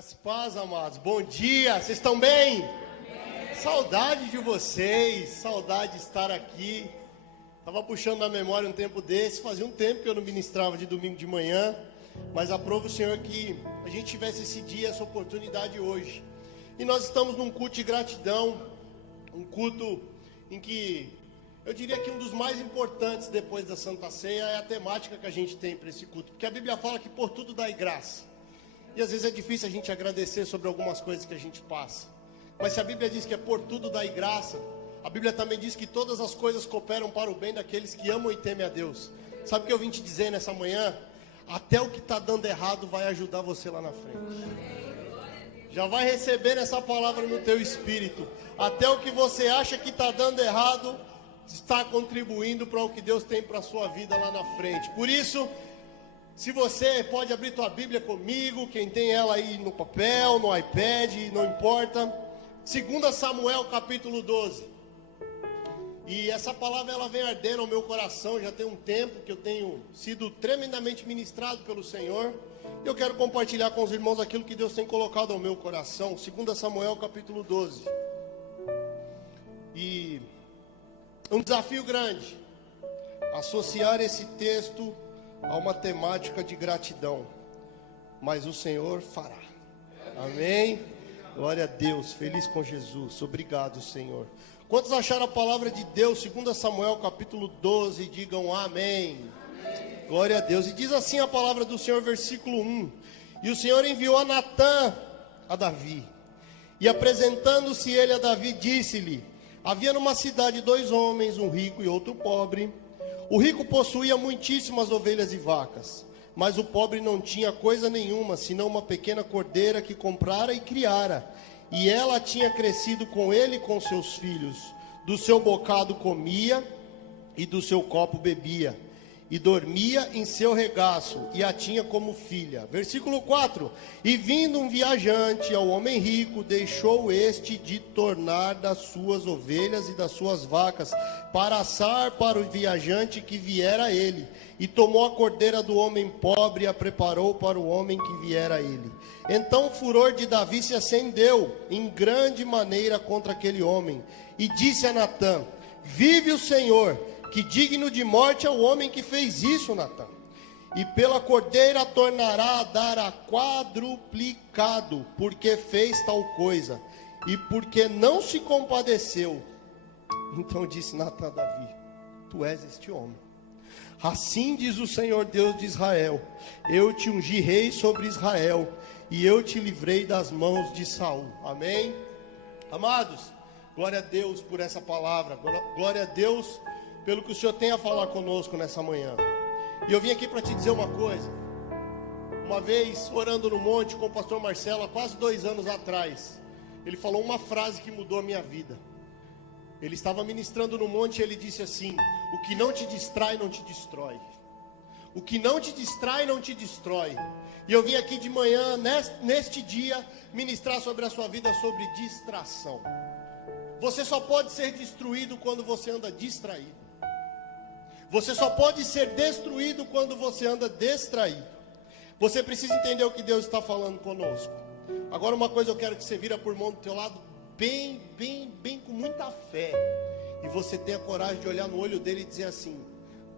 Graças e paz, amados. Bom dia, vocês estão bem? Amém. Saudade de vocês, saudade de estar aqui. Estava puxando na memória um tempo desse, fazia um tempo que eu não ministrava de domingo de manhã, mas aprova o Senhor que a gente tivesse esse dia, essa oportunidade hoje. E nós estamos num culto de gratidão, um culto em que eu diria que um dos mais importantes depois da Santa Ceia é a temática que a gente tem para esse culto, porque a Bíblia fala que por tudo dai graça. E às vezes é difícil a gente agradecer sobre algumas coisas que a gente passa. Mas se a Bíblia diz que é por tudo dai graça, a Bíblia também diz que todas as coisas cooperam para o bem daqueles que amam e temem a Deus. Sabe o que eu vim te dizer nessa manhã? Até o que está dando errado vai ajudar você lá na frente. Já vai receber essa palavra no teu espírito. Até o que você acha que está dando errado está contribuindo para o que Deus tem para a sua vida lá na frente. Por isso, se você pode abrir tua Bíblia comigo, quem tem ela aí no papel, no iPad, não importa. 2 Samuel capítulo 12. E essa palavra ela vem ardendo ao meu coração, já tem um tempo que eu tenho sido tremendamente ministrado pelo Senhor. E eu quero compartilhar com os irmãos aquilo que Deus tem colocado ao meu coração. 2 Samuel capítulo 12. E um desafio grande, associar esse texto a uma temática de gratidão, mas o Senhor fará. Amém? Glória a Deus, feliz com Jesus. Obrigado, Senhor. Quantos acharam a palavra de Deus? 2 Samuel capítulo 12, digam amém. Amém. Glória a Deus. E diz assim a palavra do Senhor, versículo 1: E o Senhor enviou a Natã a Davi, e apresentando-se ele a Davi, disse-lhe: havia numa cidade 2 homens, um rico e outro pobre. O rico possuía muitíssimas ovelhas e vacas, mas o pobre não tinha coisa nenhuma, senão uma pequena cordeira que comprara e criara. E ela tinha crescido com ele e com seus filhos. Do seu bocado comia e do seu copo bebia, e dormia em seu regaço, e a tinha como filha. Versículo 4: E vindo um viajante ao homem rico, deixou este de tornar das suas ovelhas e das suas vacas, para assar para o viajante que viera a ele. E tomou a cordeira do homem pobre e a preparou para o homem que viera a ele. Então o furor de Davi se acendeu em grande maneira contra aquele homem, e disse a Natã: vive o Senhor, que digno de morte é o homem que fez isso, Natã. E pela cordeira tornará a dar a quadruplicado, porque fez tal coisa, e porque não se compadeceu. Então disse Natã a Davi: tu és este homem. Assim diz o Senhor Deus de Israel: eu te ungi rei sobre Israel, e eu te livrei das mãos de Saul. Amém? Amados, glória a Deus por essa palavra. Glória a Deus pelo que o Senhor tem a falar conosco nessa manhã. E eu vim aqui para te dizer uma coisa. Uma vez, orando no monte com o pastor Marcelo, há quase 2 anos atrás, ele falou uma frase que mudou a minha vida. Ele estava ministrando no monte e ele disse assim: o que não te distrai, não te destrói. O que não te distrai, não te destrói. E eu vim aqui de manhã, neste dia, ministrar sobre a sua vida, sobre distração. Você só pode ser destruído quando você anda distraído. Você só pode ser destruído quando você anda distraído. Você precisa entender o que Deus está falando conosco. Agora uma coisa eu quero que você vira por mão do teu lado, bem com muita fé. E você tenha coragem de olhar no olho dele e dizer assim: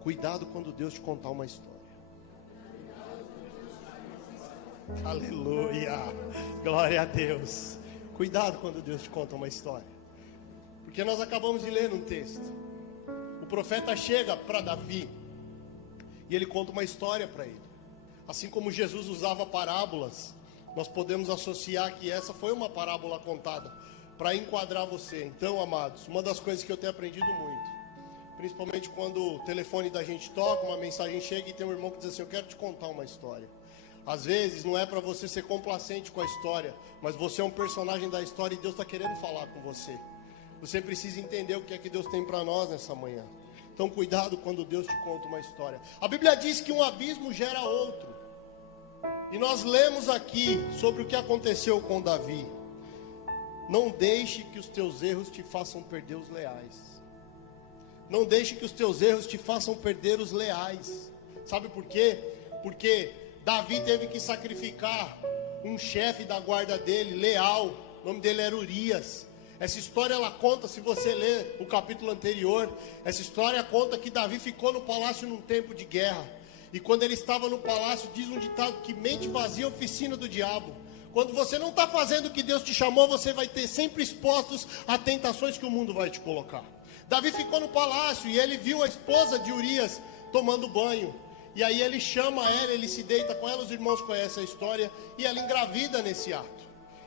cuidado quando Deus te contar uma história. Aleluia, glória a Deus. Cuidado quando Deus te conta uma história. Porque nós acabamos de ler num texto. O profeta chega para Davi e ele conta uma história para ele. Assim como Jesus usava parábolas, nós podemos associar que essa foi uma parábola contada para enquadrar você. Então, amados, uma das coisas que eu tenho aprendido muito, principalmente quando o telefone da gente toca, uma mensagem chega e tem um irmão que diz assim: eu quero te contar uma história. Às vezes não é para você ser complacente com a história, mas você é um personagem da história e Deus está querendo falar com você. Você precisa entender o que é que Deus tem para nós nessa manhã. Então cuidado quando Deus te conta uma história. A Bíblia diz que um abismo gera outro. E nós lemos aqui sobre o que aconteceu com Davi. Não deixe que os teus erros te façam perder os leais. Não deixe que os teus erros te façam perder os leais. Sabe por quê? Porque Davi teve que sacrificar um chefe da guarda dele, leal. O nome dele era Urias. Essa história ela conta, se você ler o capítulo anterior, essa história conta que Davi ficou no palácio num tempo de guerra. E quando ele estava no palácio, diz um ditado que mente vazia é oficina do diabo. Quando você não está fazendo o que Deus te chamou, você vai ter sempre expostos a tentações que o mundo vai te colocar. Davi ficou no palácio e ele viu a esposa de Urias tomando banho. E aí ele chama ela, ele se deita com ela, os irmãos conhecem a história, e ela engravida nesse ato.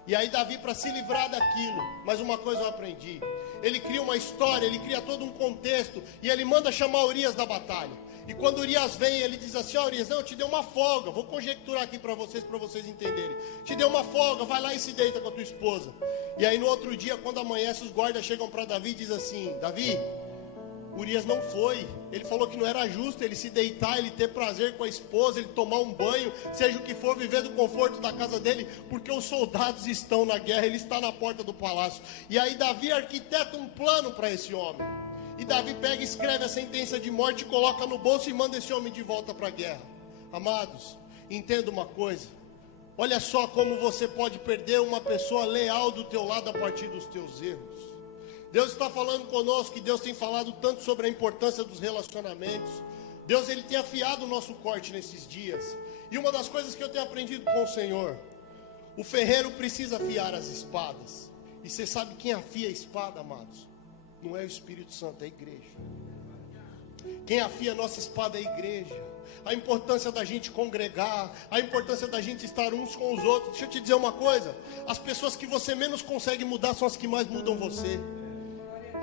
E aí Davi, para se livrar daquilo, mas uma coisa eu aprendi, ele cria uma história, ele cria todo um contexto, e ele manda chamar Urias da batalha. E quando Urias vem, ele diz assim: Urias, não, eu te dei uma folga, vou conjecturar aqui para vocês entenderem. Te dei uma folga, vai lá e se deita com a tua esposa. E aí no outro dia, quando amanhece, os guardas chegam para Davi e dizem assim: Davi, Urias não foi, ele falou que não era justo ele se deitar, ele ter prazer com a esposa, ele tomar um banho, seja o que for, viver do conforto da casa dele, porque os soldados estão na guerra, ele está na porta do palácio. E aí Davi arquiteta um plano para esse homem, e Davi pega e escreve a sentença de morte, coloca no bolso e manda esse homem de volta para a guerra. Amados, entenda uma coisa, olha só como você pode perder uma pessoa leal do teu lado a partir dos teus erros. Deus está falando conosco, que Deus tem falado tanto sobre a importância dos relacionamentos. Deus, ele tem afiado o nosso corte nesses dias. E uma das coisas que eu tenho aprendido com o Senhor, o ferreiro precisa afiar as espadas. E você sabe quem afia a espada, amados? Não é o Espírito Santo, é a igreja. Quem afia a nossa espada é a igreja. A importância da gente congregar, a importância da gente estar uns com os outros. Deixa eu te dizer uma coisa, as pessoas que você menos consegue mudar são as que mais mudam você.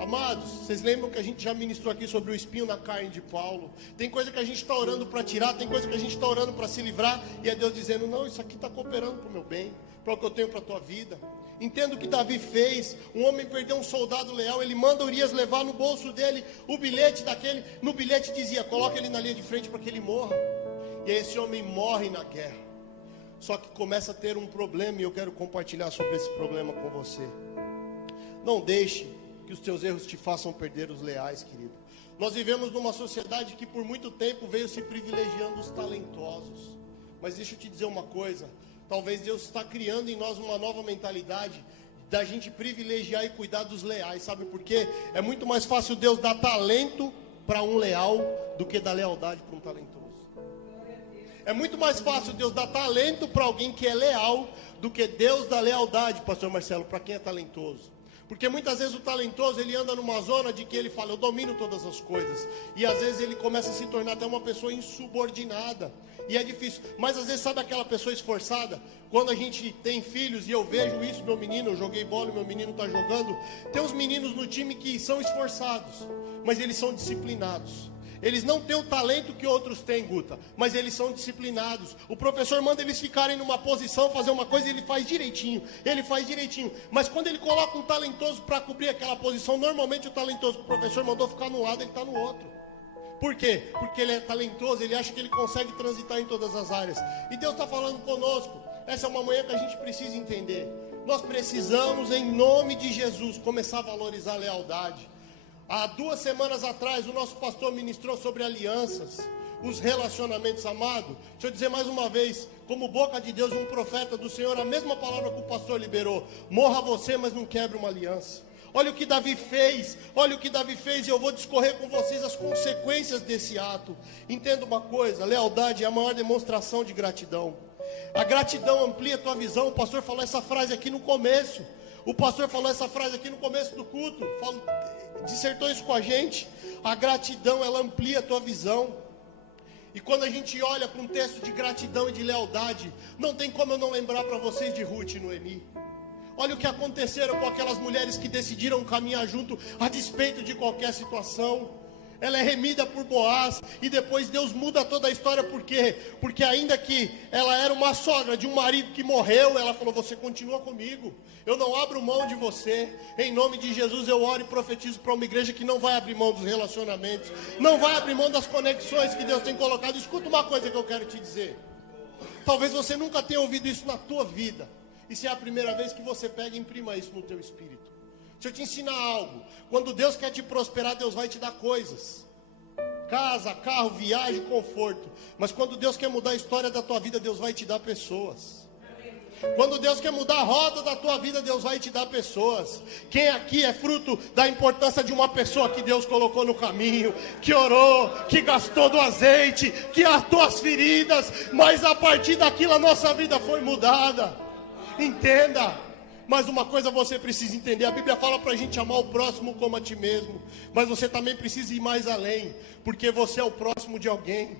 Amados, vocês lembram que a gente já ministrou aqui sobre o espinho na carne de Paulo? Tem coisa que a gente está orando para tirar, tem coisa que a gente está orando para se livrar, e é Deus dizendo: não, isso aqui está cooperando para o meu bem, para o que eu tenho para a tua vida. Entenda o que Davi fez. Um homem perdeu um soldado leal, ele manda Urias levar no bolso dele o bilhete daquele. No bilhete dizia: coloca ele na linha de frente para que ele morra. E aí esse homem morre na guerra. Só que começa a ter um problema, e eu quero compartilhar sobre esse problema com você. Não deixe que os teus erros te façam perder os leais, querido. Nós vivemos numa sociedade que por muito tempo veio se privilegiando os talentosos. Mas deixa eu te dizer uma coisa, talvez Deus está criando em nós uma nova mentalidade da gente privilegiar e cuidar dos leais. Sabe por quê? É muito mais fácil Deus dar talento para um leal do que dar lealdade para um talentoso. É muito mais fácil Deus dar talento para alguém que é leal do que Deus dar lealdade, pastor Marcelo, para quem é talentoso. Porque muitas vezes o talentoso, ele anda numa zona de que ele fala: eu domino todas as coisas. E às vezes ele começa a se tornar até uma pessoa insubordinada. E é difícil. Mas às vezes, sabe aquela pessoa esforçada? Quando a gente tem filhos, e eu vejo isso, meu menino, eu joguei bola e meu menino está jogando. Tem uns meninos no time que são esforçados, mas eles são disciplinados. Eles não têm o talento que outros têm, Guta, mas eles são disciplinados. O professor manda eles ficarem numa posição, fazer uma coisa, e ele faz direitinho. Mas quando ele coloca um talentoso para cobrir aquela posição, normalmente o talentoso que o professor mandou ficar no lado, ele está no outro. Por quê? Porque ele é talentoso, ele acha que ele consegue transitar em todas as áreas. E Deus está falando conosco. Essa é uma manhã que a gente precisa entender. Nós precisamos, em nome de Jesus, começar a valorizar a lealdade. Há 2 semanas atrás, o nosso pastor ministrou sobre alianças, os relacionamentos. Amado, deixa eu dizer mais uma vez, como boca de Deus, um profeta do Senhor, a mesma palavra que o pastor liberou: morra você, mas não quebre uma aliança. Olha o que Davi fez, e eu vou discorrer com vocês as consequências desse ato. Entenda uma coisa, lealdade é a maior demonstração de gratidão. A gratidão amplia a tua visão. O pastor falou essa frase aqui no começo. Do culto, dissertou isso com a gente. A gratidão, ela amplia a tua visão. E quando a gente olha para um texto de gratidão e de lealdade, não tem como eu não lembrar para vocês de Ruth e Noemi. Olha o que aconteceram com aquelas mulheres que decidiram caminhar junto a despeito de qualquer situação. Ela é remida por Boaz, e depois Deus muda toda a história. Por quê? Porque ainda que ela era uma sogra de um marido que morreu, ela falou: você continua comigo, eu não abro mão de você. Em nome de Jesus eu oro e profetizo para uma igreja que não vai abrir mão dos relacionamentos, não vai abrir mão das conexões que Deus tem colocado. Escuta uma coisa que eu quero te dizer. Talvez você nunca tenha ouvido isso na tua vida, e se é a primeira vez que você pega e imprima isso no teu espírito. Deixa eu te ensinar algo. Quando Deus quer te prosperar, Deus vai te dar coisas: casa, carro, viagem, conforto. Mas quando Deus quer mudar a história da tua vida, Deus vai te dar pessoas. Quando Deus quer mudar a rota da tua vida, Deus vai te dar pessoas. Quem aqui é fruto da importância de uma pessoa que Deus colocou no caminho, que orou, que gastou do azeite, que atou as feridas, mas a partir daquilo a nossa vida foi mudada. Entenda. Mas uma coisa você precisa entender, a Bíblia fala para a gente amar o próximo como a ti mesmo, mas você também precisa ir mais além, porque você é o próximo de alguém.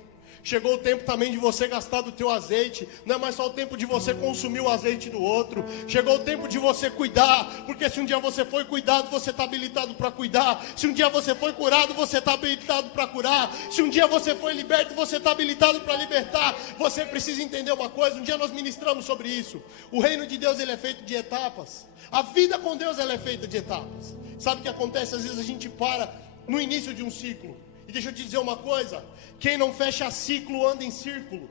Chegou o tempo também de você gastar do teu azeite. Não é mais só o tempo de você consumir o azeite do outro. Chegou o tempo de você cuidar. Porque se um dia você foi cuidado, você está habilitado para cuidar. Se um dia você foi curado, você está habilitado para curar. Se um dia você foi liberto, você está habilitado para libertar. Você precisa entender uma coisa. Um dia nós ministramos sobre isso. O reino de Deus, ele é feito de etapas. A vida com Deus, ela é feita de etapas. Sabe o que acontece? Às vezes a gente para no início de um ciclo. E deixa eu te dizer uma coisa. Quem não fecha ciclo anda em círculo.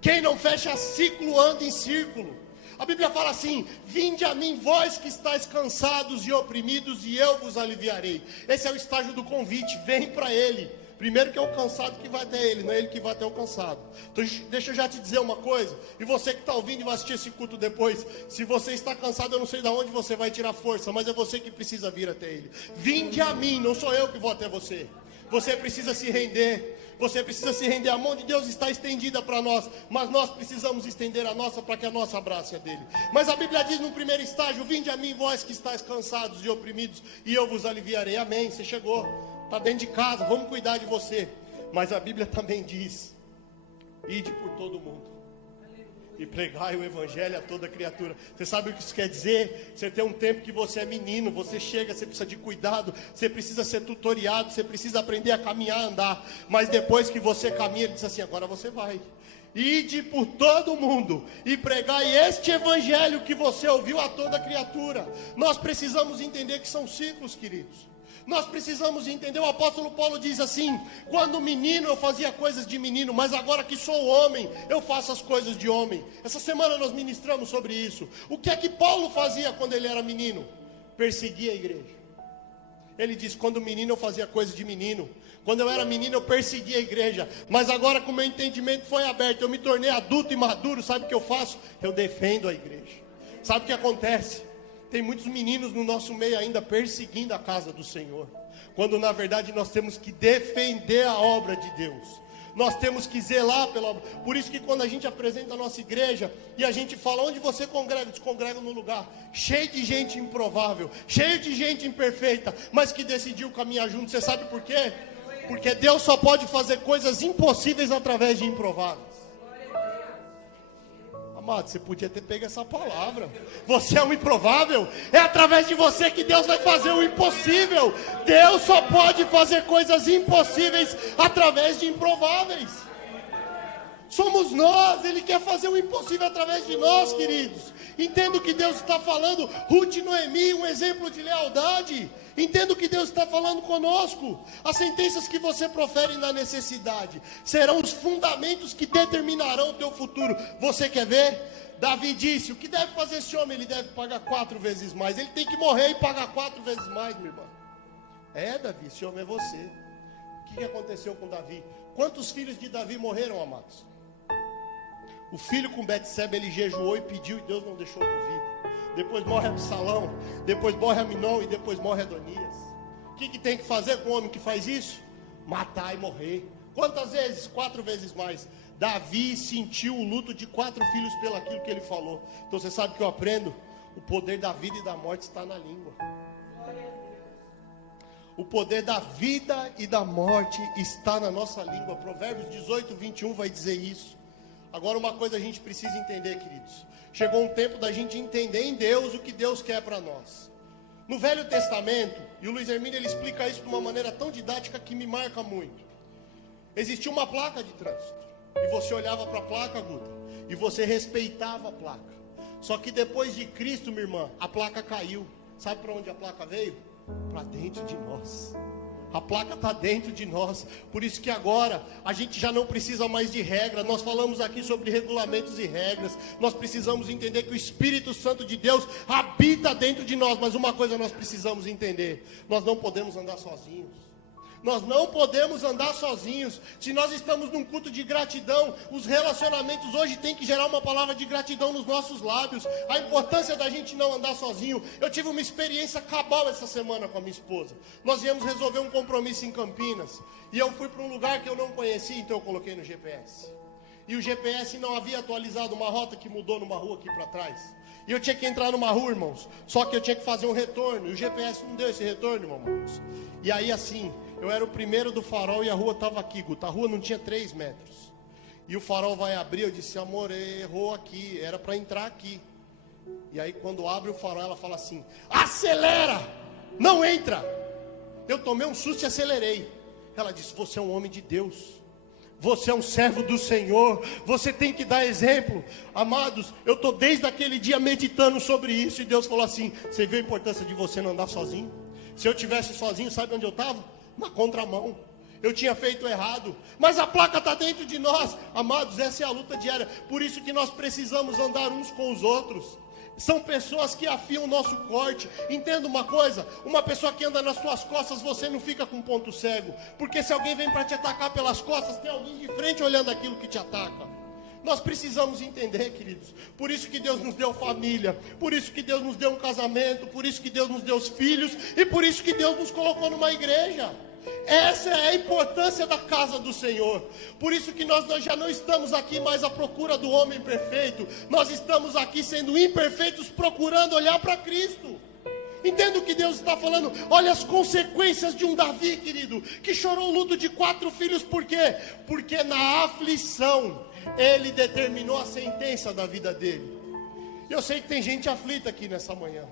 Quem não fecha ciclo anda em círculo. A Bíblia fala assim: vinde a mim vós que estáis cansados e oprimidos, e eu vos aliviarei. Esse é o estágio do convite, vem para Ele. Primeiro que é o cansado que vai até Ele, não é Ele que vai até o cansado. Então deixa eu já te dizer uma coisa. E você que está ouvindo e vai assistir esse culto depois, se você está cansado, eu não sei de onde você vai tirar força, mas é você que precisa vir até Ele. Vinde a mim, não sou eu que vou até você. Você precisa se render. Você precisa se render. A mão de Deus está estendida para nós, mas nós precisamos estender a nossa para que a nossa abrace a dele. Mas a Bíblia diz no primeiro estágio: vinde a mim vós que estáis cansados e oprimidos, e eu vos aliviarei. Amém, você chegou, está dentro de casa, vamos cuidar de você. Mas a Bíblia também diz: ide por todo mundo e pregai o evangelho a toda criatura. Você sabe o que isso quer dizer? Você tem um tempo que você é menino, você chega, você precisa de cuidado, você precisa ser tutoriado, você precisa aprender a caminhar, a andar. Mas depois que você caminha, ele diz assim: agora você vai. Ide por todo mundo e pregai este evangelho que você ouviu a toda criatura. Nós precisamos entender que são ciclos, queridos. Nós precisamos entender, o apóstolo Paulo diz assim: quando menino eu fazia coisas de menino, mas agora que sou homem, eu faço as coisas de homem. Essa semana nós ministramos sobre isso. O que é que Paulo fazia quando ele era menino? Perseguia a igreja. Ele diz: quando menino eu fazia coisas de menino. Quando eu era menino eu perseguia a igreja. Mas agora que o meu entendimento foi aberto, eu me tornei adulto e maduro, sabe o que eu faço? Eu defendo a igreja. Sabe o que acontece? Tem muitos meninos no nosso meio ainda perseguindo a casa do Senhor, quando na verdade nós temos que defender a obra de Deus. Nós temos que zelar pela obra. Por isso que quando a gente apresenta a nossa igreja e a gente fala: onde você congrega? Você congrega num lugar cheio de gente improvável, cheio de gente imperfeita, mas que decidiu caminhar junto. Você sabe por quê? Porque Deus só pode fazer coisas impossíveis através de improváveis. Amado, você podia ter pego essa palavra. Você é um improvável. É através de você que Deus vai fazer o impossível. Deus só pode fazer coisas impossíveis através de improváveis. Somos nós. Ele quer fazer o impossível através de nós, queridos. Entenda o que Deus está falando. Ruth e Noemi, um exemplo de lealdade. Entenda o que Deus está falando conosco. As sentenças que você profere na necessidade serão os fundamentos que determinarão o teu futuro. Você quer ver? Davi disse: o que deve fazer esse homem? Ele deve pagar 4 vezes mais. Ele tem que morrer e pagar 4 vezes mais, meu irmão. É, Davi, esse homem é você. O que aconteceu com Davi? Quantos filhos de Davi morreram, amados? O filho com Betseba, ele jejuou e pediu, e Deus não deixou por vida. Depois morre Absalão, depois morre Aminon e depois morre Adonias. O que tem que fazer com o homem que faz isso? Matar e morrer. Quantas vezes? 4 vezes mais. Davi sentiu o luto de 4 filhos pelo aquilo que ele falou. Então você sabe o que eu aprendo? O poder da vida e da morte está na língua. O poder da vida e da morte está na nossa língua. Provérbios 18, 21 vai dizer isso. Agora uma coisa a gente precisa entender, queridos. Chegou um tempo da gente entender em Deus o que Deus quer para nós. No Velho Testamento, e o Luiz Hermínio ele explica isso de uma maneira tão didática que me marca muito. Existia uma placa de trânsito. E você olhava para a placa, Guta, e você respeitava a placa. Só que depois de Cristo, minha irmã, a placa caiu. Sabe para onde a placa veio? Para dentro de nós. A placa está dentro de nós. Por isso que agora a gente já não precisa mais de regra. Nós falamos aqui sobre regulamentos e regras. Nós precisamos entender que o Espírito Santo de Deus habita dentro de nós. Mas uma coisa nós precisamos entender: nós não podemos andar sozinhos. Nós não podemos andar sozinhos. Se nós estamos num culto de gratidão, os relacionamentos hoje têm que gerar uma palavra de gratidão nos nossos lábios. A importância da gente não andar sozinho. Eu tive uma experiência cabal essa semana com a minha esposa. Nós viemos resolver um compromisso em Campinas. E eu fui para um lugar que eu não conhecia, então eu coloquei no GPS. E o GPS não havia atualizado uma rota que mudou numa rua aqui para trás. E eu tinha que entrar numa rua, irmãos. Só que eu tinha que fazer um retorno. E o GPS não deu esse retorno, irmãos. E aí assim, eu era o primeiro do farol e a rua estava aqui, Guta. A rua não tinha 3 metros. E o farol vai abrir, eu disse, amor, errou aqui. Era para entrar aqui. E aí quando abre o farol, ela fala assim, acelera! Não entra! Eu tomei um susto e acelerei. Ela disse, você é um homem de Deus. Você é um servo do Senhor, você tem que dar exemplo. Amados, eu estou desde aquele dia meditando sobre isso. E Deus falou assim, você vê a importância de você não andar sozinho? Se eu tivesse sozinho, sabe onde eu estava? Na contramão. Eu tinha feito errado, mas a placa está dentro de nós. Amados, essa é a luta diária. Por isso que nós precisamos andar uns com os outros. São pessoas que afiam o nosso corte. Entenda uma coisa, uma pessoa que anda nas suas costas, você não fica com ponto cego. Porque se alguém vem para te atacar pelas costas, tem alguém de frente olhando aquilo que te ataca. Nós precisamos entender, queridos. Por isso que Deus nos deu família. Por isso que Deus nos deu um casamento. Por isso que Deus nos deu os filhos. E por isso que Deus nos colocou numa igreja. Essa é a importância da casa do Senhor. Por isso que nós já não estamos aqui mais à procura do homem perfeito. Nós estamos aqui sendo imperfeitos, procurando olhar para Cristo. Entenda o que Deus está falando. Olha as consequências de um Davi, querido, que chorou o luto de 4 filhos. Por quê? Porque na aflição ele determinou a sentença da vida dele. Eu sei que tem gente aflita aqui nessa manhã.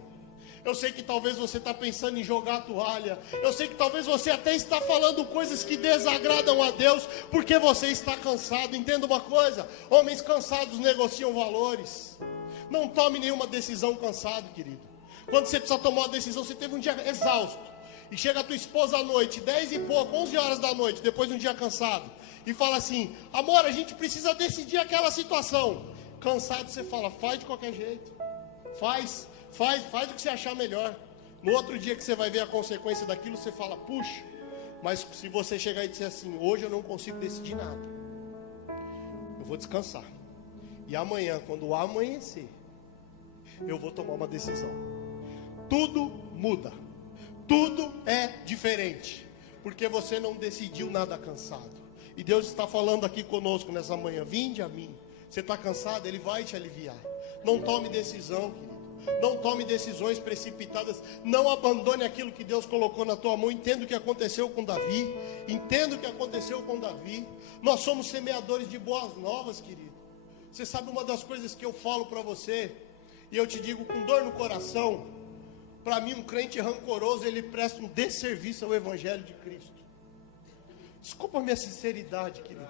Eu sei que talvez você está pensando em jogar a toalha. Eu sei que talvez você até está falando coisas que desagradam a Deus, porque você está cansado. Entenda uma coisa, homens cansados negociam valores. Não tome nenhuma decisão cansado, querido. Quando você precisa tomar uma decisão, você teve um dia exausto, e chega a tua esposa à noite, 10 e pouco, 11 horas da noite, depois de um dia cansado, e fala assim, amor, a gente precisa decidir aquela situação. Cansado, você fala, faz de qualquer jeito. Faz o que você achar melhor. No outro dia que você vai ver a consequência daquilo, você fala, puxa. Mas se você chegar e disser assim, hoje eu não consigo decidir nada, eu vou descansar. E amanhã, quando amanhecer, eu vou tomar uma decisão. Tudo muda. Tudo é diferente. Porque você não decidiu nada cansado. E Deus está falando aqui conosco nessa manhã, vinde a mim. Você está cansado? Ele vai te aliviar. Não tome decisão, querido. Não tome decisões precipitadas. Não abandone aquilo que Deus colocou na tua mão. Entenda o que aconteceu com Davi. Entenda o que aconteceu com Davi. Nós somos semeadores de boas novas, querido. Você sabe uma das coisas que eu falo para você, e eu te digo com dor no coração, para mim um crente rancoroso, ele presta um desserviço ao Evangelho de Cristo. Desculpa a minha sinceridade, querido,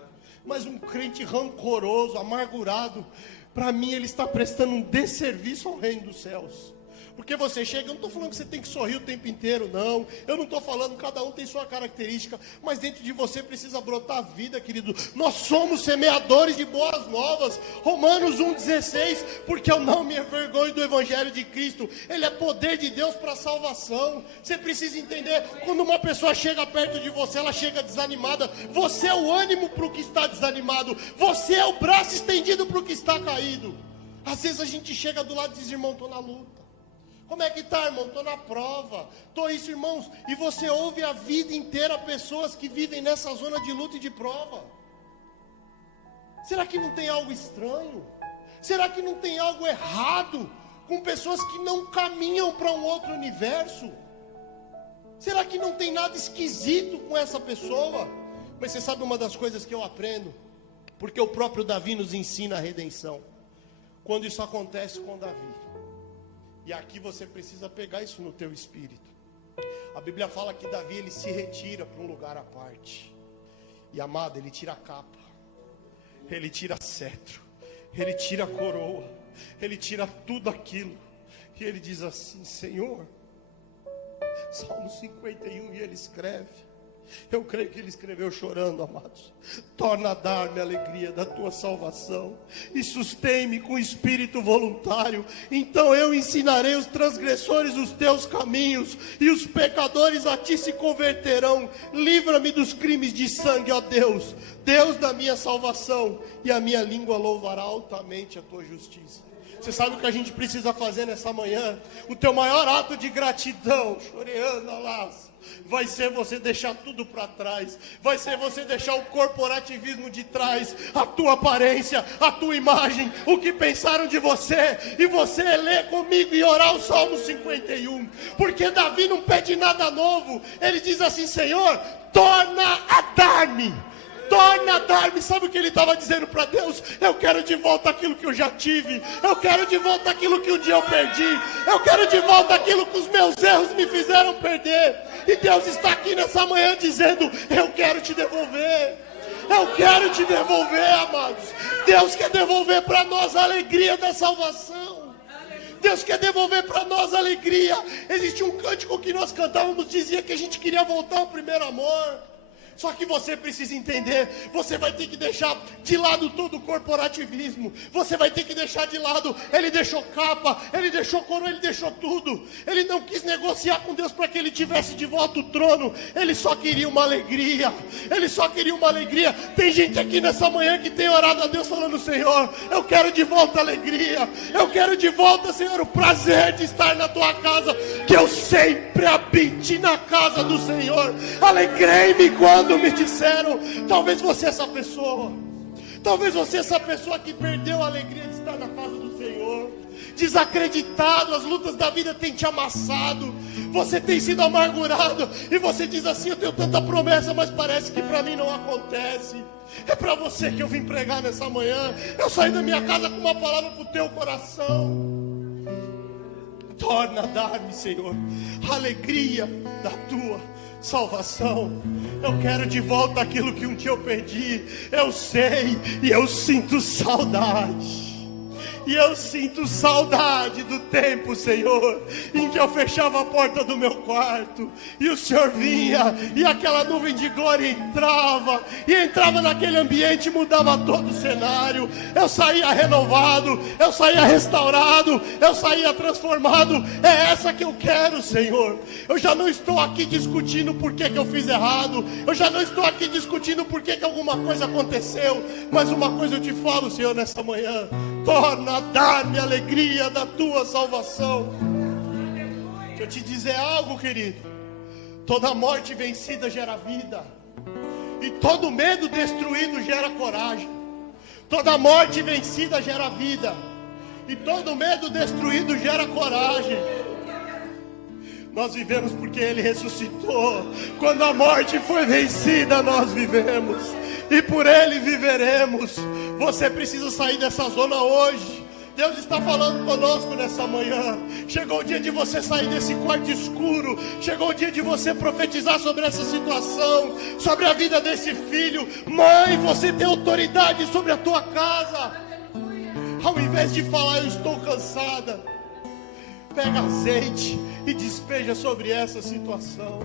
mas um crente rancoroso, amargurado, para mim ele está prestando um desserviço ao reino dos céus. Porque você chega, eu não estou falando que você tem que sorrir o tempo inteiro, não. Eu não estou falando, cada um tem sua característica. Mas dentro de você precisa brotar vida, querido. Nós somos semeadores de boas novas. Romanos 1,16. Porque eu não me envergonho do Evangelho de Cristo. Ele é poder de Deus para a salvação. Você precisa entender, quando uma pessoa chega perto de você, ela chega desanimada. Você é o ânimo para o que está desanimado. Você é o braço estendido para o que está caído. Às vezes a gente chega do lado e diz, irmão, estou na luta. Como é que está, irmão? Estou na prova. Estou isso, irmãos. E você ouve a vida inteira pessoas que vivem nessa zona de luta e de prova. Será que não tem algo estranho? Será que não tem algo errado com pessoas que não caminham para um outro universo? Será que não tem nada esquisito com essa pessoa? Mas você sabe uma das coisas que eu aprendo? Porque o próprio Davi nos ensina a redenção. Quando isso acontece com Davi. E aqui você precisa pegar isso no teu espírito. A Bíblia fala que Davi, ele se retira para um lugar à parte. E amado, ele tira a capa. Ele tira cetro. Ele tira a coroa. Ele tira tudo aquilo. E ele diz assim, Senhor. Salmo 51, e ele escreve. Eu creio que ele escreveu chorando, amados. Torna a dar-me a alegria da tua salvação e sustém-me com espírito voluntário. Então eu ensinarei os transgressores os teus caminhos e os pecadores a ti se converterão. Livra-me dos crimes de sangue, ó Deus, Deus da minha salvação, e a minha língua louvará altamente a tua justiça. Você sabe o que a gente precisa fazer nessa manhã? O teu maior ato de gratidão, choreando, alas, vai ser você deixar tudo para trás. Vai ser você deixar o corporativismo de trás, a tua aparência, a tua imagem, o que pensaram de você, e você ler comigo e orar o Salmo 51. Porque Davi não pede nada novo. Ele diz assim: Senhor, torna a dar-me. Torna a dar-me. Sabe o que ele estava dizendo para Deus? Eu quero de volta aquilo que eu já tive. Eu quero de volta aquilo que um dia eu perdi. Eu quero de volta aquilo que os meus erros me fizeram perder. E Deus está aqui nessa manhã dizendo: eu quero te devolver. Eu quero te devolver, amados. Deus quer devolver para nós a alegria da salvação. Deus quer devolver para nós a alegria. Existe um cântico que nós cantávamos, dizia que a gente queria voltar ao primeiro amor. Só que você precisa entender, você vai ter que deixar de lado todo o corporativismo. Você vai ter que deixar de lado. Ele deixou capa, ele deixou coroa, ele deixou tudo. Ele não quis negociar com Deus para que ele tivesse de volta o trono. Ele só queria uma alegria. Ele só queria uma alegria. Tem gente aqui nessa manhã que tem orado a Deus falando: Senhor, eu quero de volta a alegria. Eu quero de volta, Senhor, o prazer de estar na tua casa. Que eu sempre habite na casa do Senhor. Alegrei-me quando me disseram. Talvez você é essa pessoa. Talvez você é essa pessoa que perdeu a alegria de estar na casa do Senhor. Desacreditado, as lutas da vida têm te amassado. Você tem sido amargurado. E você diz assim: eu tenho tanta promessa, mas parece que para mim não acontece. É para você que eu vim pregar nessa manhã. Eu saí da minha casa com uma palavra para o teu coração. Torna a dar-me, Senhor, a alegria da tua salvação. Eu quero de volta aquilo que um dia eu perdi. Eu sei e eu sinto saudade. E eu sinto saudade do tempo, Senhor, em que eu fechava a porta do meu quarto e o Senhor vinha, e aquela nuvem de glória entrava, e entrava naquele ambiente e mudava todo o cenário. Eu saía renovado, eu saía restaurado, eu saía transformado. É essa que eu quero, Senhor. Eu já não estou aqui discutindo por que eu fiz errado. Eu já não estou aqui discutindo por que alguma coisa aconteceu. Mas uma coisa eu te falo, Senhor, nessa manhã: torna a dar-me a alegria da tua salvação. Deixa eu te dizer algo, querido. Toda morte vencida gera vida, e todo medo destruído gera coragem. Toda morte vencida gera vida, e todo medo destruído gera coragem. Nós vivemos porque Ele ressuscitou. Quando a morte foi vencida, nós vivemos, e por Ele viveremos. Você precisa sair dessa zona hoje. Deus está falando conosco nessa manhã. Chegou o dia de você sair desse quarto escuro. Chegou o dia de você profetizar sobre essa situação, sobre a vida desse filho. Mãe, você tem autoridade sobre a tua casa. Ao invés de falar: eu estou cansada, pega azeite e despeja sobre essa situação.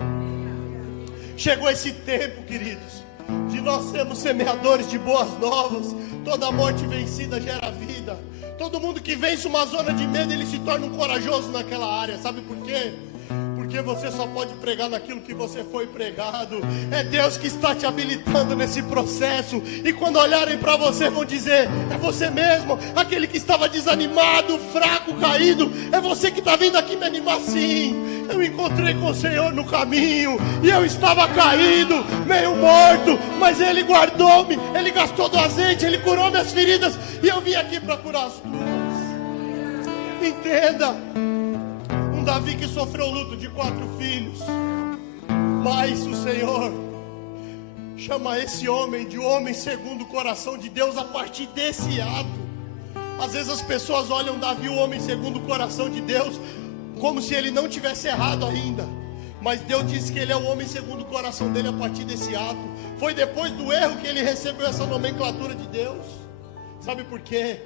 Chegou esse tempo, queridos, de nós sermos semeadores de boas novas. Toda morte vencida gera vida. Todo mundo que vence uma zona de medo, ele se torna um corajoso naquela área. Sabe por quê? Porque você só pode pregar naquilo que você foi pregado. É Deus que está te habilitando nesse processo. E quando olharem para você, vão dizer: é você mesmo, aquele que estava desanimado, fraco, caído. É você que está vindo aqui me animar. Sim, eu encontrei com o Senhor no caminho, e eu estava caído, meio morto, mas Ele guardou-me. Ele gastou do azeite, Ele curou minhas feridas, e eu vim aqui para curar as tuas. Entenda. Um Davi que sofreu luto de 4 filhos, mas o Senhor chama esse homem de homem segundo o coração de Deus a partir desse ato. Às vezes as pessoas olham Davi, o homem segundo o coração de Deus, como se ele não tivesse errado ainda. Mas Deus disse que ele é o homem segundo o coração dele a partir desse ato. Foi depois do erro que ele recebeu essa nomenclatura de Deus. Sabe por quê?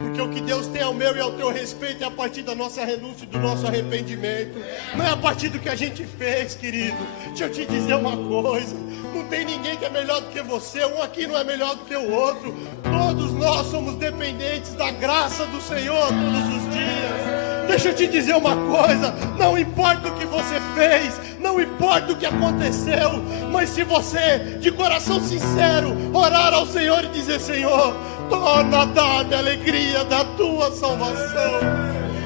Porque o que Deus tem ao meu e ao teu respeito é a partir da nossa renúncia e do nosso arrependimento. Não é a partir do que a gente fez, querido. Deixa eu te dizer uma coisa. Não tem ninguém que é melhor do que você. Um aqui não é melhor do que o outro. Todos nós somos dependentes da graça do Senhor todos os dias. Deixa eu te dizer uma coisa. Não importa o que você fez, não importa o que aconteceu, mas se você, de coração sincero, orar ao Senhor e dizer: Senhor, torna a dar-me a alegria da tua salvação.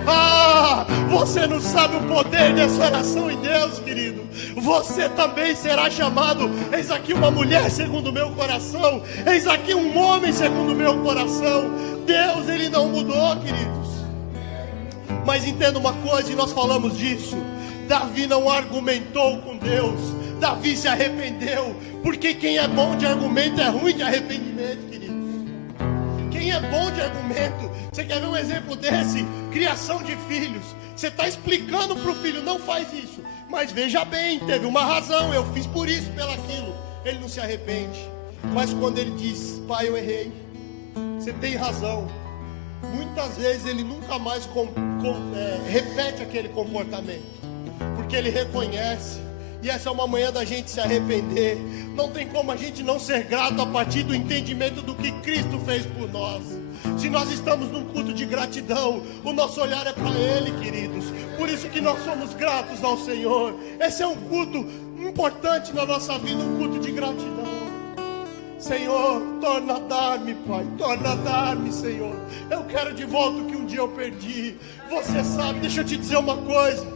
Ah, você não sabe o poder dessa oração em Deus, querido. Você também será chamado. Eis aqui uma mulher segundo o meu coração. Eis aqui um homem segundo o meu coração. Deus, Ele não mudou, queridos. Mas entenda uma coisa, e nós falamos disso. Davi não argumentou com Deus. Davi se arrependeu. Porque quem é bom de argumento é ruim de arrependimento, queridos. Quem é bom de argumento. Você quer ver um exemplo desse? Criação de filhos. Você está explicando para o filho: não faz isso. Mas veja bem, teve uma razão. Eu fiz por isso, pelaquilo. Ele não se arrepende. Mas quando ele diz: pai, eu errei, você tem razão, muitas vezes ele nunca mais repete aquele comportamento. Porque ele reconhece. E essa é uma manhã da gente se arrepender. Não tem como a gente não ser grato a partir do entendimento do que Cristo fez por nós. Se nós estamos num culto de gratidão, o nosso olhar é para Ele, queridos. Por isso que nós somos gratos ao Senhor. Esse é um culto importante na nossa vida, um culto de gratidão. Senhor, torna a dar-me, Pai, torna a dar-me, Senhor. Eu quero de volta o que um dia eu perdi. Você sabe, deixa eu te dizer uma coisa.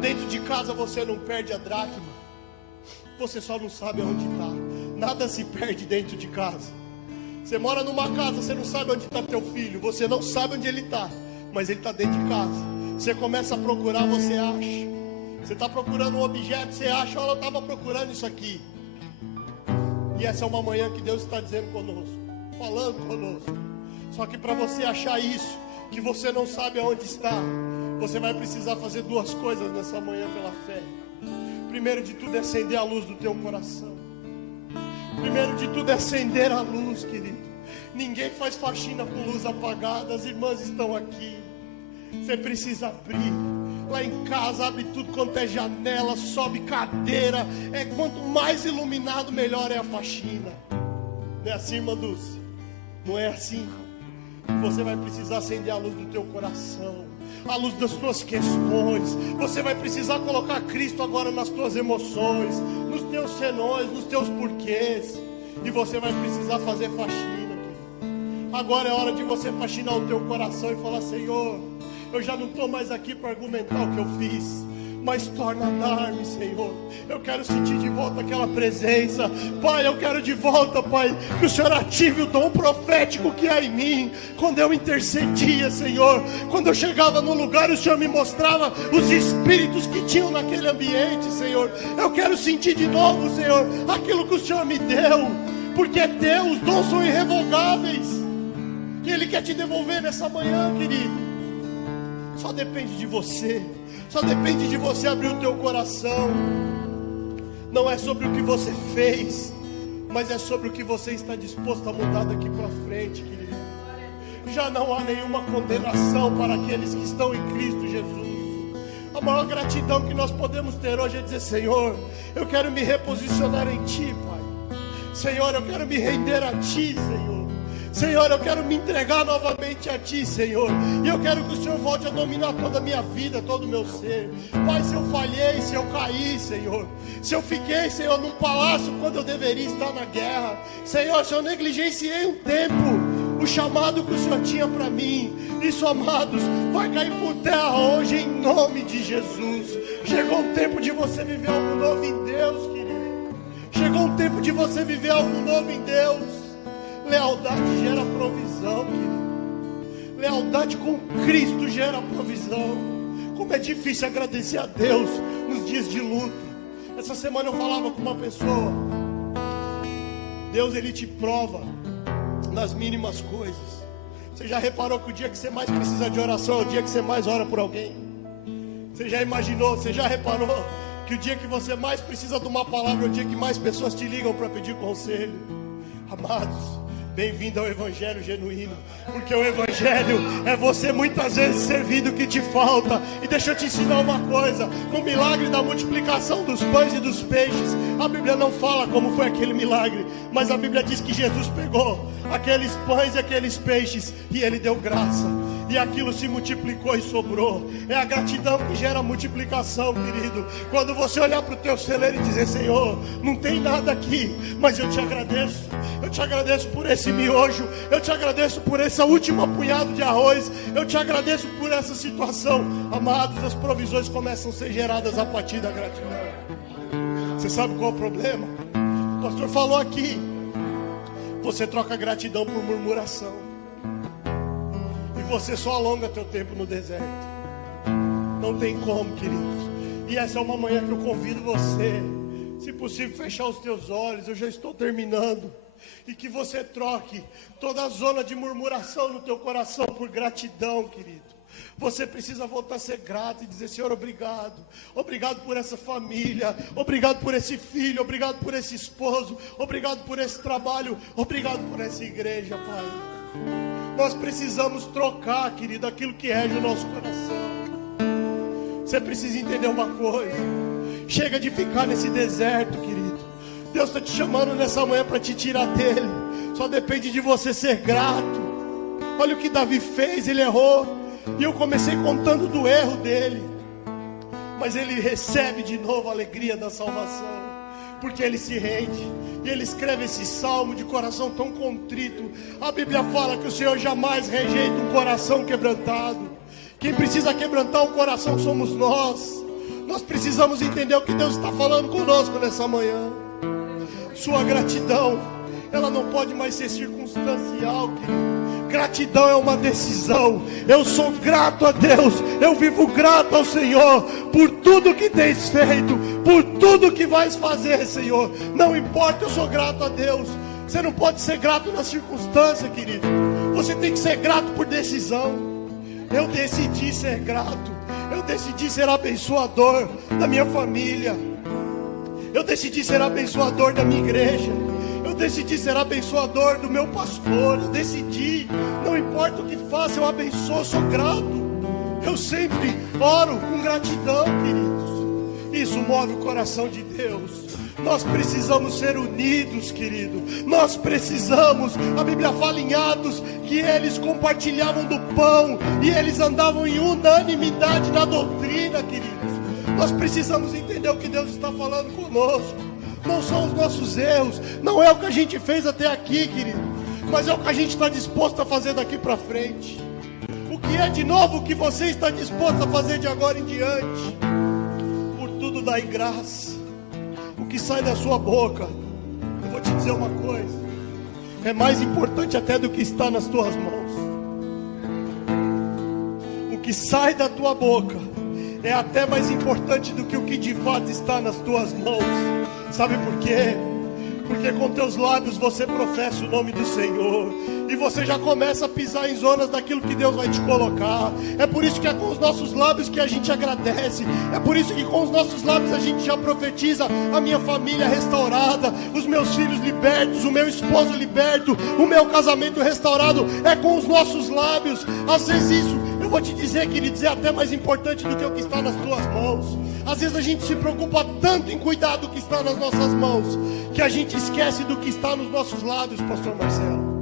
Dentro de casa você não perde a dracma. Você só não sabe onde está. Nada se perde dentro de casa. Você mora numa casa, você não sabe onde está teu filho. Você não sabe onde ele está, mas ele está dentro de casa. Você começa a procurar, você acha. Você está procurando um objeto, você acha: olha, eu estava procurando isso aqui. E essa é uma manhã que Deus está dizendo conosco, falando conosco. Só que para você achar isso, que você não sabe aonde está, você vai precisar fazer duas coisas nessa manhã pela fé. Primeiro de tudo é acender a luz do teu coração. Primeiro de tudo é acender a luz, querido. Ninguém faz faxina com luz apagada. As irmãs estão aqui. Você precisa abrir. Lá em casa, abre tudo quanto é janela, sobe cadeira. Quanto mais iluminado, melhor é a faxina. Não é assim, irmã Dulce? Não é assim. Você vai precisar acender a luz do teu coração, a luz das tuas questões. Você vai precisar colocar Cristo agora nas tuas emoções, nos teus senões, nos teus porquês. E você vai precisar fazer faxina. Agora é hora de você faxinar o teu coração e falar: Senhor, eu já não estou mais aqui para argumentar o que eu fiz, mas torna a dar-me, Senhor. Eu quero sentir de volta aquela presença. Pai, eu quero de volta, Pai, que o Senhor ative o dom profético que há em mim. Quando eu intercedia, Senhor, quando eu chegava no lugar, o Senhor me mostrava os espíritos que tinham naquele ambiente, Senhor. Eu quero sentir de novo, Senhor, aquilo que o Senhor me deu, porque é teu, os dons são irrevogáveis. E Ele quer te devolver nessa manhã, querido. Só depende de você. Só depende de você abrir o teu coração. Não é sobre o que você fez, mas é sobre o que você está disposto a mudar daqui para frente, querido. Já não há nenhuma condenação para aqueles que estão em Cristo Jesus. A maior gratidão que nós podemos ter hoje é dizer: Senhor, eu quero me reposicionar em Ti, Pai. Senhor, eu quero me render a Ti, Senhor. Senhor, eu quero me entregar novamente a Ti, Senhor. E eu quero que o Senhor volte a dominar toda a minha vida, todo o meu ser. Pai, se eu falhei, se eu caí, Senhor, se eu fiquei, Senhor, num palácio quando eu deveria estar na guerra, Senhor, se eu negligenciei um tempo o chamado que o Senhor tinha para mim, isso, amados, vai cair por terra hoje em nome de Jesus. Chegou o tempo de você viver algo novo em Deus, querido. Chegou o tempo de você viver algo novo em Deus. Lealdade gera provisão, querido. Lealdade com Cristo gera provisão. Como é difícil agradecer a Deus nos dias de luta. Essa semana eu falava com uma pessoa. Deus, Ele te prova nas mínimas coisas. Você já reparou que o dia que você mais precisa de oração é o dia que você mais ora por alguém? Você já imaginou, você já reparou que o dia que você mais precisa de uma palavra é o dia que mais pessoas te ligam para pedir conselho? Amados, Bem-vindo ao Evangelho genuíno, porque o Evangelho é você muitas vezes servindo o que te falta. E deixa eu te ensinar uma coisa: no milagre da multiplicação dos pães e dos peixes, a Bíblia não fala como foi aquele milagre, mas a Bíblia diz que Jesus pegou aqueles pães e aqueles peixes e Ele deu graça, e aquilo se multiplicou e sobrou. É a gratidão que gera multiplicação, querido. Quando você olhar para o teu celeiro e dizer: Senhor, não tem nada aqui, mas eu te agradeço. Eu te agradeço por esse miojo, eu te agradeço por essa última punhado de arroz, eu te agradeço por essa situação. Amados, as provisões começam a ser geradas a partir da gratidão. Você sabe qual é o problema? O pastor falou aqui: você troca gratidão por murmuração, e você só alonga teu tempo no deserto. Não tem como, queridos. E essa é uma manhã que eu convido você, se possível, fechar os teus olhos. Eu já estou terminando. E que você troque toda a zona de murmuração no teu coração por gratidão, querido. Você precisa voltar a ser grato e dizer: Senhor, obrigado. Obrigado por essa família. Obrigado por esse filho. Obrigado por esse esposo. Obrigado por esse trabalho. Obrigado por essa igreja, Pai. Nós precisamos trocar, querido, aquilo que rege o nosso coração. Você precisa entender uma coisa: chega de ficar nesse deserto, querido. Deus está te chamando nessa manhã para te tirar dele. Só depende de você ser grato. Olha o que Davi fez, ele errou. E eu comecei contando do erro dele, mas ele recebe de novo a alegria da salvação, porque ele se rende. E ele escreve esse salmo de coração tão contrito. A Bíblia fala que o Senhor jamais rejeita um coração quebrantado. Quem precisa quebrantar o coração somos nós. Nós precisamos entender o que Deus está falando conosco nessa manhã. Sua gratidão, ela não pode mais ser circunstancial, querido. Gratidão é uma decisão. Eu sou grato a Deus, eu vivo grato ao Senhor por tudo que tens feito, por tudo que vais fazer, Senhor. Não importa, eu sou grato a Deus. Você não pode ser grato na circunstância, querido. Você tem que ser grato por decisão. Eu decidi ser grato. Eu decidi ser abençoador da minha família. Eu decidi ser abençoador da minha igreja. Eu decidi ser abençoador do meu pastor. Eu decidi, não importa o que faça, eu abençoo, eu sou grato. Eu sempre oro com gratidão, queridos. Isso move o coração de Deus. Nós precisamos ser unidos, querido. Nós precisamos. A Bíblia fala em Atos que eles compartilhavam do pão e eles andavam em unanimidade na doutrina, queridos. Nós precisamos entender o que Deus está falando conosco. Não são os nossos erros, não é o que a gente fez até aqui, querido, mas é o que a gente está disposto a fazer daqui para frente. O que é de novo o que você está disposto a fazer de agora em diante? Por tudo dai graça. O que sai da sua boca, eu vou te dizer uma coisa, é mais importante até do que está nas tuas mãos. O que sai da tua boca é até mais importante do que o que de fato está nas tuas mãos. Sabe por quê? Porque com teus lábios você professa o nome do Senhor, e você já começa a pisar em zonas daquilo que Deus vai te colocar. É por isso que é com os nossos lábios que a gente agradece. É por isso que com os nossos lábios a gente já profetiza: a minha família restaurada, os meus filhos libertos, o meu esposo liberto, o meu casamento restaurado. É com os nossos lábios. Às vezes isso, eu vou te dizer, queridos, é até mais importante do que o que está nas tuas mãos. Às vezes a gente se preocupa tanto em cuidar do que está nas nossas mãos, que a gente esquece do que está nos nossos lábios, pastor Marcelo.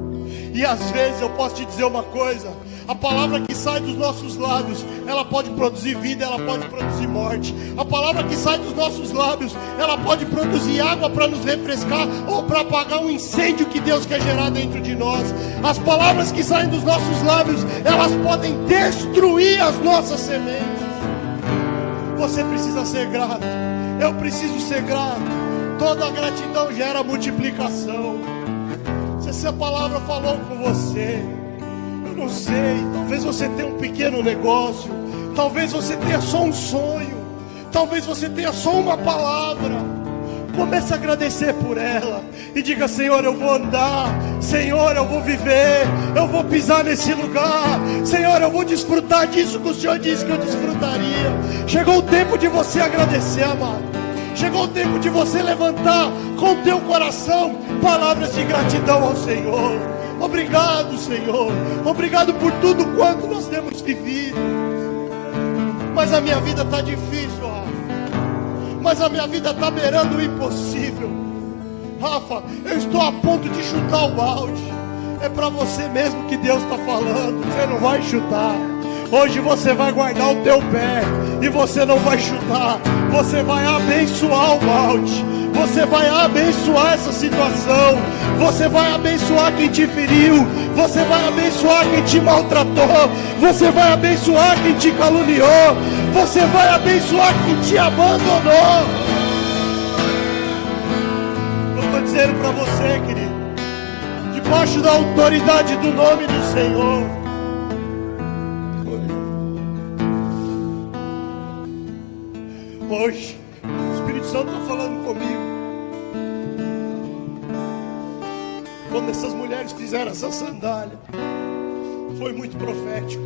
E às vezes eu posso te dizer uma coisa: a palavra que sai dos nossos lábios, ela pode produzir vida, ela pode produzir morte. A palavra que sai dos nossos lábios, ela pode produzir água para nos refrescar, ou para apagar um incêndio que Deus quer gerar dentro de nós. As palavras que saem dos nossos lábios, elas podem destruir as nossas sementes. Você precisa ser grato. Eu preciso ser grato. Toda gratidão gera multiplicação. Se essa palavra falou com você, eu não sei, talvez você tenha um pequeno negócio, talvez você tenha só um sonho, talvez você tenha só uma palavra. Comece a agradecer por ela e diga: Senhor, eu vou andar, Senhor, eu vou viver, eu vou pisar nesse lugar, Senhor, eu vou desfrutar disso que o Senhor disse que eu desfrutaria. Chegou o tempo de você agradecer, amado. Chegou o tempo de você levantar com o teu coração palavras de gratidão ao Senhor. Obrigado, Senhor. Obrigado por tudo quanto nós temos vivido. Mas a minha vida está difícil, Rafa. Mas a minha vida está beirando o impossível. Rafa, eu estou a ponto de chutar o balde. É para você mesmo que Deus está falando. Você não vai chutar. Hoje você vai guardar o teu pé e você não vai chutar. Você vai abençoar o balde. Você vai abençoar essa situação. Você vai abençoar quem te feriu. Você vai abençoar quem te maltratou. Você vai abençoar quem te caluniou. Você vai abençoar quem te abandonou. Eu estou dizendo para você, querido, debaixo da autoridade do nome do Senhor, hoje o Espírito Santo está falando comigo. Quando essas mulheres fizeram essa sandália, foi muito profético.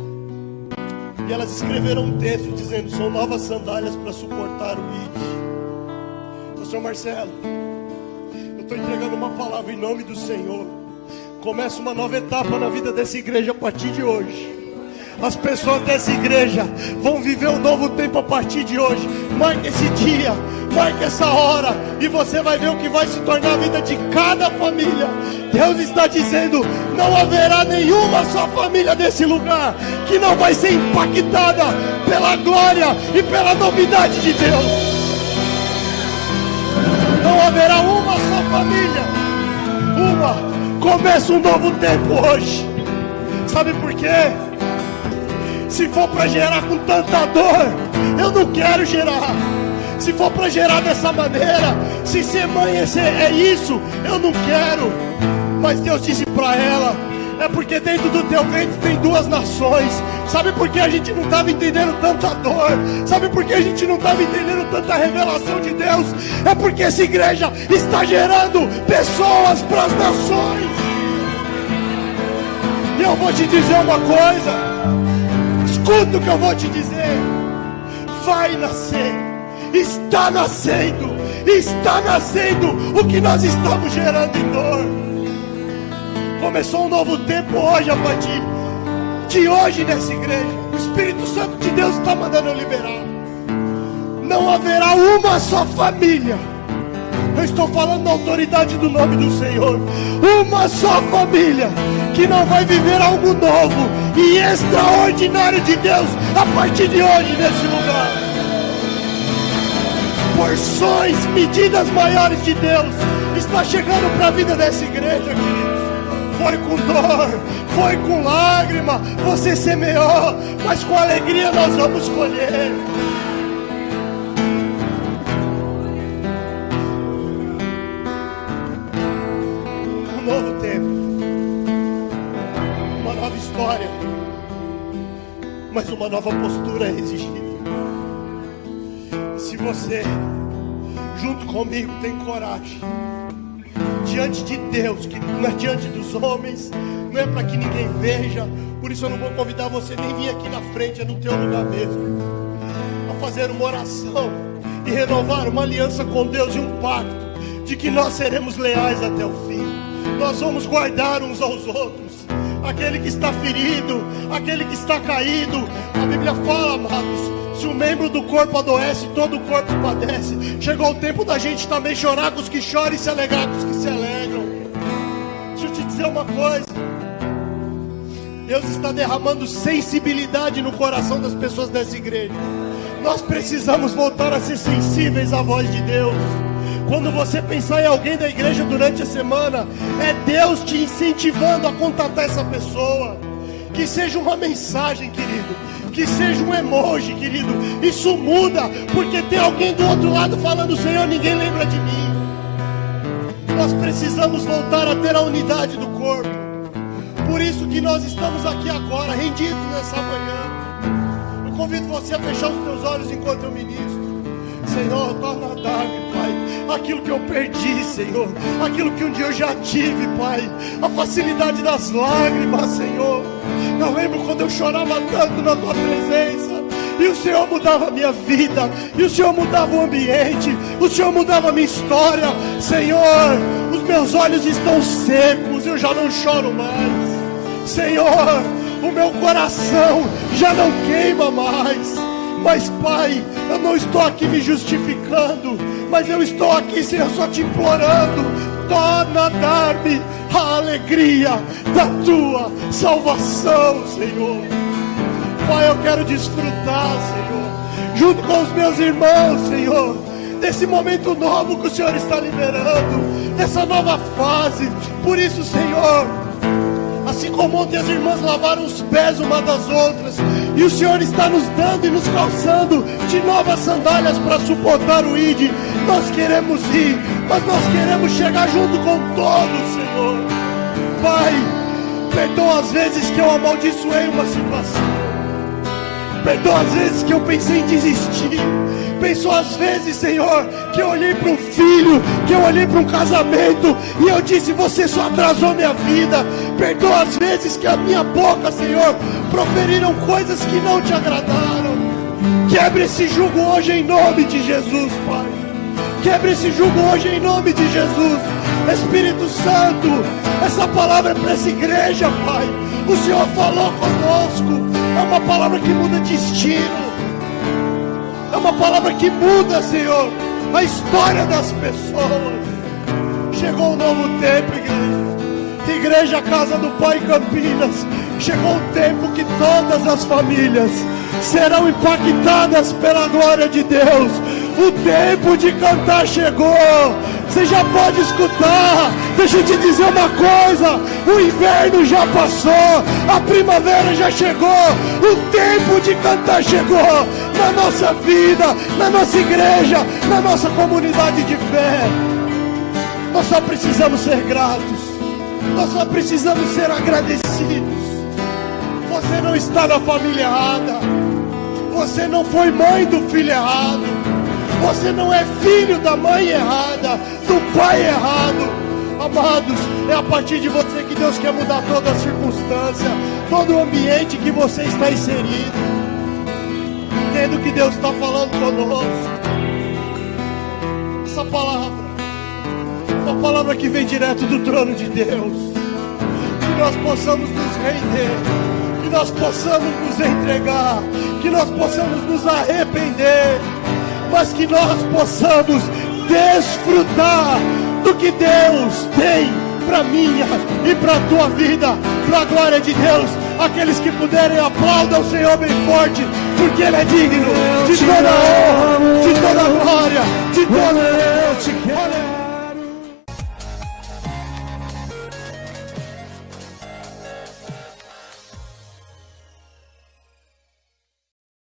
E elas escreveram um texto dizendo: são novas sandálias para suportar o ide. Pastor Marcelo, eu estou entregando uma palavra em nome do Senhor. Começa uma nova etapa na vida dessa igreja a partir de hoje. As pessoas dessa igreja vão viver um novo tempo a partir de hoje. Marque esse dia, marque essa hora, e você vai ver o que vai se tornar a vida de cada família. Deus está dizendo: não haverá nenhuma só família desse lugar que não vai ser impactada pela glória e pela novidade de Deus. Não haverá uma só família. Começa um novo tempo hoje. Sabe por quê? Se for para gerar com tanta dor, eu não quero gerar. Se for para gerar dessa maneira, se ser mãe é isso, eu não quero. Mas Deus disse para ela: é porque dentro do teu ventre tem duas nações. Sabe por que a gente não estava entendendo tanta dor? Sabe por que a gente não estava entendendo tanta revelação de Deus? É porque essa igreja está gerando pessoas para as nações. E eu vou te dizer uma coisa. Escuta o que eu vou te dizer. Vai nascer. Está nascendo o que nós estamos gerando em dor. Começou um novo tempo hoje, a partir de hoje nessa igreja. O Espírito Santo de Deus está mandando eu liberar. Não haverá uma só família. Eu estou falando na autoridade do nome do Senhor. Uma só família que não vai viver algo novo e extraordinário de Deus a partir de hoje nesse lugar. Porções, medidas maiores de Deus está chegando para a vida dessa igreja, queridos. Foi com dor, foi com lágrima, você semeou, mas com alegria nós vamos colher. Um novo tempo, uma nova história, mas uma nova postura é exigida. Se você, junto comigo, tem coragem diante de Deus, que não é diante dos homens, não é para que ninguém veja. Por isso eu não vou convidar você nem vir aqui na frente, é no teu lugar mesmo, a fazer uma oração e renovar uma aliança com Deus e um pacto de que nós seremos leais até o fim. Nós vamos guardar uns aos outros. Aquele que está ferido, aquele que está caído, a Bíblia fala, amados, se um membro do corpo adoece, todo o corpo padece. Chegou o tempo da gente também chorar com os que choram e se alegrar com os que se alegram. Deixa eu te dizer uma coisa. Deus está derramando sensibilidade no coração das pessoas dessa igreja. Nós precisamos voltar a ser sensíveis à voz de Deus. Quando você pensar em alguém da igreja durante a semana, é Deus te incentivando a contatar essa pessoa. Que seja uma mensagem, querido, que seja um emoji, querido. Isso muda, porque tem alguém do outro lado falando: Senhor, ninguém lembra de mim. Nós precisamos voltar a ter a unidade do corpo. Por isso que nós estamos aqui agora, rendidos nessa manhã. Eu convido você a fechar os teus olhos enquanto eu ministro. Senhor, torna a dar-me, Pai, aquilo que eu perdi, Senhor, aquilo que um dia eu já tive, Pai, a facilidade das lágrimas, Senhor. Eu lembro quando eu chorava tanto na Tua presença, e e o Senhor mudava a minha vida, e o Senhor mudava o ambiente, o Senhor mudava a minha história. Senhor, os meus olhos estão secos, eu já não choro mais. Senhor, o meu coração já não queima mais. Mas Pai, eu não estou aqui me justificando, mas eu estou aqui, Senhor, só te implorando. Torna a dar-me a alegria da tua salvação, Senhor. Pai, eu quero desfrutar, Senhor, junto com os meus irmãos, Senhor, desse momento novo que o Senhor está liberando, dessa nova fase. Por isso, Senhor, assim como ontem as irmãs lavaram os pés uma das outras, e o Senhor está nos dando e nos calçando de novas sandálias para suportar o ID, nós queremos ir, mas nós queremos chegar junto com todos, Senhor. Pai, perdoa as vezes que eu amaldiçoei uma situação, perdoa as vezes que eu pensei em desistir, perdoa as vezes, Senhor, que eu olhei para um filho, que eu olhei para um casamento e eu disse: você só atrasou minha vida. Perdoa as vezes que a minha boca, Senhor, proferiram coisas que não te agradaram. Quebre esse jugo hoje em nome de Jesus, Pai. Quebre esse jugo hoje em nome de Jesus. Espírito Santo, essa palavra é para essa igreja, Pai. O Senhor falou conosco. É uma palavra que muda destino. É uma palavra que muda, Senhor, a história das pessoas. Chegou um novo tempo, igreja. Igreja Casa do Pai Campinas. Chegou um tempo que todas as famílias serão impactadas pela glória de Deus. O tempo de cantar chegou. Você já pode escutar. Deixa eu te dizer uma coisa: o inverno já passou, a primavera já chegou. O tempo de cantar chegou na nossa vida, na nossa igreja, na nossa comunidade de fé. Nós só precisamos ser gratos. Nós só precisamos ser agradecidos. Você não está na família errada. Você não foi mãe do filho errado. Você não é filho da mãe errada, do pai errado. Amados, é a partir de você que Deus quer mudar toda a circunstância, todo o ambiente que você está inserido. Entendo que Deus está falando conosco. Essa palavra, uma palavra que vem direto do trono de Deus. Que nós possamos nos render, que nós possamos nos entregar, que nós possamos nos arrepender, mas que nós possamos desfrutar do que Deus tem para minha e para a tua vida, para a glória de Deus. Aqueles que puderem, aplaudam o Senhor bem forte, porque Ele é digno de toda honra.